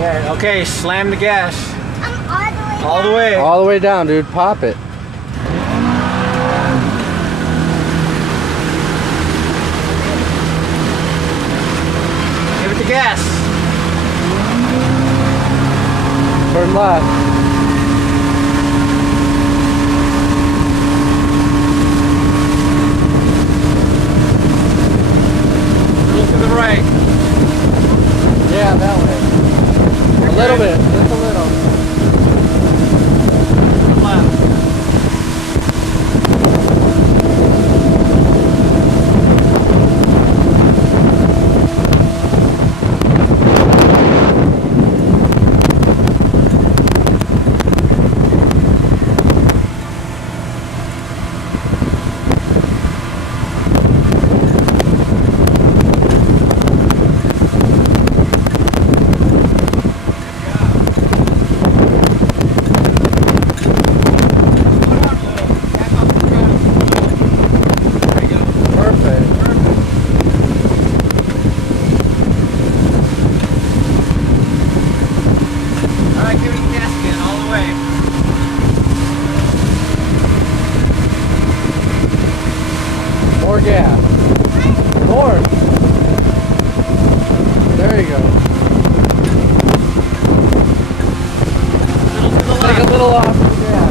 yeah. Okay, slam the gas. I'm all the way. All the way down, dude. Pop it. Give it the gas. Turn left. To the right. Yeah, that way. A little bit, just a little. Left. More gas. More. There you go. Take a little off the gas.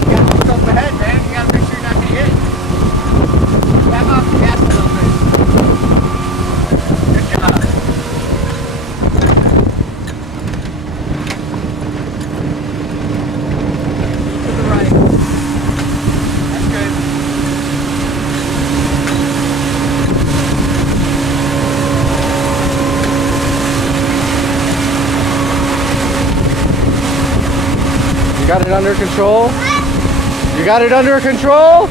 You gotta look up ahead, man. You gotta make sure you're not gonna hit. Back off the gas a little bit. Good job. You got it under control? You got it under control?